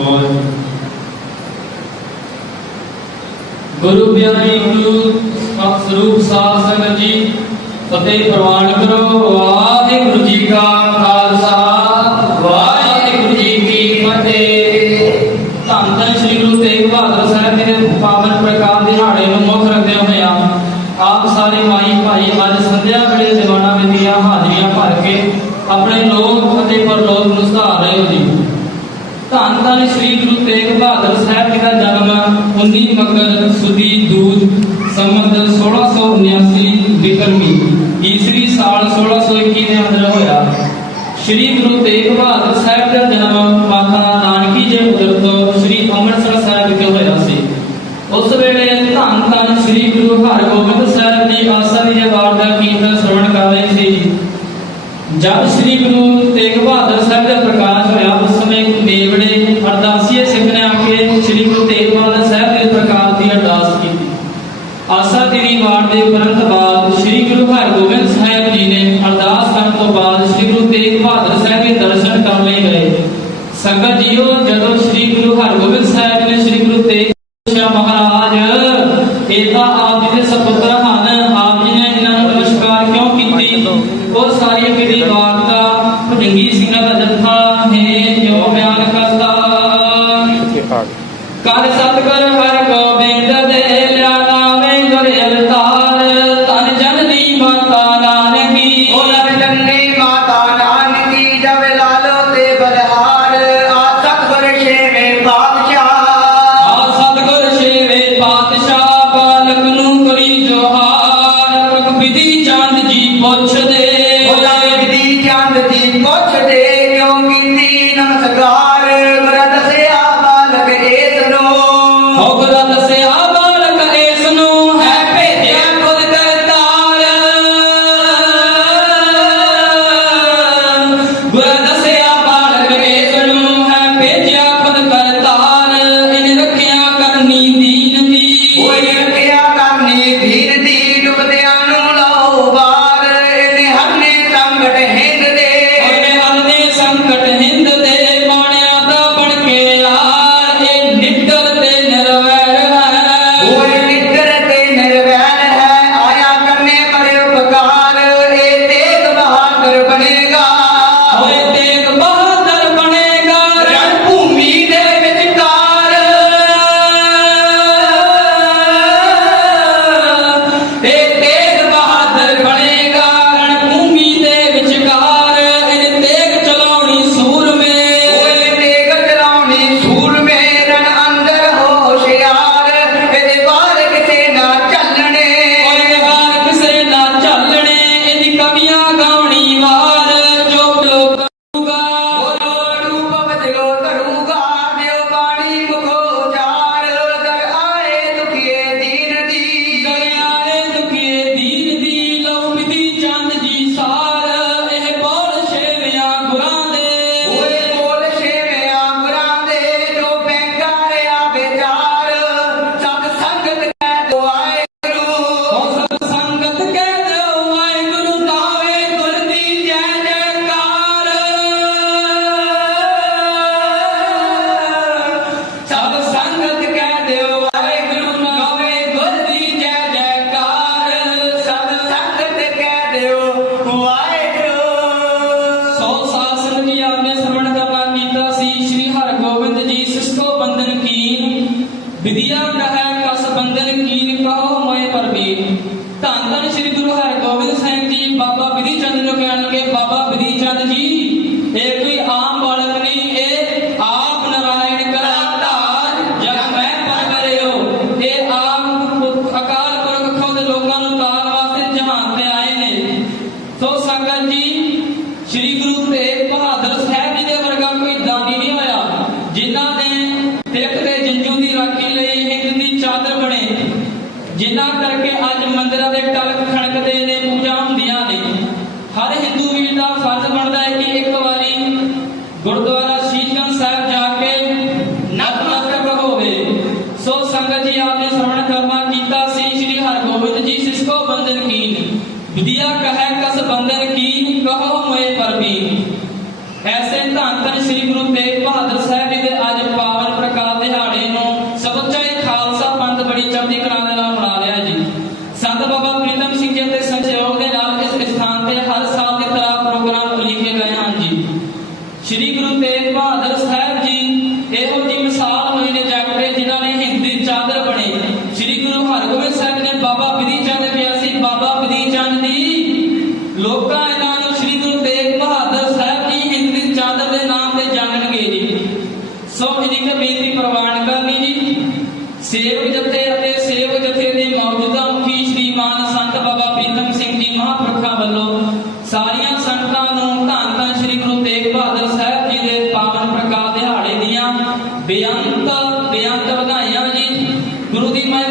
ਔਰ ਗੁਰੂ ਪਿਆਰੀ ਗੁਰੂ ਸਤ ਸਾਧ ਸੰਗਤ ਜੀ, ਫਤਿਹ ਪ੍ਰਵਾਨ ਕਰੋ। ਵਾਹਿਗੁਰੂ ਜੀ ਕਾ ਖਾਲਸਾ, ਵਾਹਿਗੁਰੂ ਜੀ ਕੀ ਫਤਿਹ। ਧੰਨ ਧੰਨ ਸ੍ਰੀ ਗੁਰੂ ਤੇਗ ਬਹਾਦਰ ਸਾਹਿਬ ਜੀ ਦੇ ਪਾਵਨ ਪ੍ਰਕਾਸ਼ ਦਿਹਾੜੇ ਨੂੰ ਮੁੱਖ ਰੱਖਦੇ ਹੋਏ ਆਪ ਸਾਰੇ ਮਾਈ ਭਾਈ ਅੱਜ ਸੰਧਿਆ ਵੇਲੇ ਦੀਵਾਨਾ ਵਿੱਦੀਆਂ ਹਾਜ਼ਰੀਆਂ ਭਰ ਕੇ ਆਪਣੇ ਲੋਕ ਅਤੇ ਪਰਲੋਕ ਨੂੰ ਸੁਧਾਰ ਰਹੇ ਹੋ ਜੀ ਧੰਨ ਧੰਨ ਸ੍ਰੀ ਗੁਰੂ ਤੇਗ ਬਹਾਦਰ ਸਾਹਿਬ ਜੀ ਦਾ ਜਨਮ 19 ਮਕਰ ਸੁਦੀ ਦੂਜ ਸੰਮਤ 1679 ਵਿਕਰਮੀ, ਈਸਵੀ ਸਾਲ 1621 ਦੇ ਅੰਦਰ ਹੋਇਆ। ਸ੍ਰੀ ਗੁਰੂ ਤੇਗ ਬਹਾਦਰ ਸਾਹਿਬ ਦਾ ਜਨਮ ਮਾਤਾ ਨਾਨਕੀ ਜੀ ਉਦਰ ਤੋਂ ਸ੍ਰੀ ਅੰਮ੍ਰਿਤਸਰ ਸਾਹਿਬ ਵਿਖੇ ਹੋਇਆ ਸੀ। ਉਸ ਵੇਲੇ ਧੰਨ ਧੰਨ ਸ੍ਰੀ ਗੁਰੂ ਹਰਗੋਬਿੰਦ ਸਾਹਿਬ ਜੀ ਆਸਾ ਦੀ ਵਾਰ ਦਾ ਕੀਰਤਨ ਸ਼ਰਵਣ ਕਰ ਰਹੇ ਸੀ। ਜਦ ਸ੍ਰੀ ਗੁਰੂ ਤੇਗ ਬਹਾਦਰ ਸਾਹਿਬ ਦਾ ਪ੍ਰਕਾਸ਼ ਹੋਇਆ ਉਸ ਸਮੇਂ ਮੇਵੜੇ ਅਰਦਾਸੀਏ ਸਿੰਘ ਨੇ ਆ ਕੇ ਸ੍ਰੀ ਗੁਰੂ ਤੇਗ ਬਹਾਦਰ ਸਾਹਿਬ ਦੇ ਪ੍ਰਕਾਸ਼ ਦੀ ਅਰਦਾਸ ਕੀਤੀ ਆਸਾ ਦੀ ਵਾਰ ਦੇ ਉਪਰੰਤ ਬਾਅਦ ਸ੍ਰੀ ਗੁਰੂ ਹਰਗੋਬਿੰਦ ਸਾਹਿਬ ਜੀ ਨੇ ਅਰਦਾਸ ਕਰਨ ਤੋਂ ਬਾਅਦ ਸ੍ਰੀ ਗੁਰੂ ਤੇਗ ਬਹਾਦਰ ਸਾਹਿਬ ਦੇ ਦਰਸ਼ਨ ਕਰਨ ਲਈ ਗਏ ਸੰਗਤ ਜੀਓ ਜਦੋਂ ਸ੍ਰੀ ਗੁਰੂ ਹਰਗੋਬਿੰਦ ਸਾਹਿਬ ਨੇ ਸ੍ਰੀ ਗੁਰੂ ਤੇਗ ਸ਼ਾ ਮਹਾਰਾਜ ਇਹ ਤਾਂ ਆਪ ਜੀ ਦੇ ਸਪੁੱਤਰ ਹਨ ਆਪ ਜੀ ਨੇ ਇਹਨਾਂ ਨੂੰ ਨਮਸਕਾਰ ਕਿਉਂ ਕੀਤੀ? ਉਹ ਸਾਰੀ ਵਾਰਤਾ ਭਜੰਗੀ ਸਿੰਘਾਂ ਦਾ ਜੱਥਾ ਹੈ ਜੋ ਬਿਆਨ ਕਰਦਾ। ਕਰ ਸਤਗੁਰ ਹਰ ਗੋਬਿੰਦ ਦੇ ਵਿਦਿਆ ਕਹੈ ਕਸ ਬੰਦਨ ਕੀਨ ਕਹੋ ਮੋਏ ਪਰਬੀਨ ਧੰਨ ਧੰਨ ਸ੍ਰੀ ਗੁਰੂ ਹਰਗੋਬਿੰਦ ਸਿੰਘ ਜੀ, ਬਾਬਾ ਵਿਧੀ ਚੰਦ ਨੂੰ ਕਹਿਣਗੇ ਬਾਬਾ ਵਿਧੀ ਚੰਦ ਜੀ। ਇਹ ਕੋਈ ਆਮ ਬਾਲਕ ਨਹੀਂ, ਇਹ ਆਪ ਨਾਰਾਇਣ ਕਰਾ ਧਾਰ, ਜਗ ਮੈਂ ਪਰਵਰਿਓ ਇਹ ਆਪ ਅਕਾਲ ਪੁਰਖ ਖੁਦ ਲੋਕਾਂ ਨੂੰ ਤਾਰਨ ਵਾਸਤੇ ਜਹਾਨ ਤੇ ਆਏ ਨੇ। ਸੋ ਸੰਗਤ ਜੀ, ਸ੍ਰੀ ਗੁਰੂ ਤੇਗ ਬਹਾਦਰ ਸਾਹਿਬ ਜੀ ਦੇ ਵਰਗਾ ਕੋਈ ਦਾਨੀ ਨਹੀਂ ਹੋਇਆ ਜਿਨ੍ਹਾਂ ਨੇ ਸਿੱਖ ਦੇ ਰਾਖੀ ਲਈ ਹਿੰਦ ਦੀ ਚਾਦਰ ਬਣੇ ਜਿਨ੍ਹਾਂ ਕਰਕੇ ਅੱਜ ਮੰਦਿਰਾਂ ਦੇ ਟਲਕ ਖਣਕਦੇ ਨੇ, ਪੂਜਾ ਹੁੰਦੀਆਂ ਨੇ। ਹਰ ਹਿੰਦੂ ਵੀਰ ਦਾ ਫਰਜ਼ ਬਣਦਾ ਹੈ ਕਿ ਇੱਕ ਵਾਰੀ ਗੁਰਦੁਆਰਾ ਸ਼ੀਸ਼ਗੰਜ ਸਾਹਿਬ ਜਾ ਕੇ ਨਤਮਸਤਕ ਹੋਵੇ ਸੋ ਸੰਗਤ ਜੀ ਆਪ ਨੇ ਸਰਵਣ ਕਰਮਾ ਕੀਤਾ ਸੀ, ਸ੍ਰੀ ਹਰਗੋਬਿੰਦ ਜੀ, ਸਿਸਕੋ ਬੰਧਨ ਕੀਨ। ਵਿਦਿਆ ਕਹੈ, ਕਸ ਬੰਧਨ ਕੀਨ ਕਹੋ ਮੋਏ ਪਰਬੀਨ। ਐਸੇ ਧੰਨ ਧੰਨ ਸ੍ਰੀ ਗੁਰੂ ਤੇਗ ਬਹਾਦਰ ਸਾਹਿਬ ਚੰਦ ਦੀ। ਲੋਕਾਂ ਇਹਨਾਂ ਨੂੰ ਸ੍ਰੀ ਗੁਰੂ ਤੇਗ ਬਹਾਦਰ ਸਾਹਿਬ ਜੀ ਇੰਦਰੀ ਚਾਦਰ ਦੇ ਨਾਮ ਤੇ ਜਾਣਨਗੇ ਜੀ। ਸੋ ਜੀ ਤੇ ਬੇਨਤੀ ਪ੍ਰਵਾਨ ਕਰਨੀ ਜੀ, ਸੇਵਕ ਜਥੇ ਅਤੇ ਸੇਵਕ ਜਥੇ ਦੇ ਮੌਜੂਦਾ ਮੁਖੀ ਸ਼੍ਰੀਮਾਨ ਸੰਤ ਬਾਬਾ ਪ੍ਰੀਤਮ ਸਿੰਘ ਜੀ ਮਹਾਂਪੁਰਖਾਂ ਵੱਲੋਂ ਸਾਰੀਆਂ ਸੰਗਤਾਂ ਨੂੰ ਧੰਨ ਧੰਨ ਸ੍ਰੀ ਗੁਰੂ ਤੇਗ ਬਹਾਦਰ ਸਾਹਿਬ ਜੀ ਦੇ ਪਾਵਨ ਪ੍ਰਕਾਸ਼ ਦਿਹਾੜੇ ਦੀਆਂ ਬੇਅੰਤ ਬੇਅੰਤ ਵਧਾਈਆਂ ਜੀ। ਗੁਰੂ ਦੀ ਮਹਿਮਾ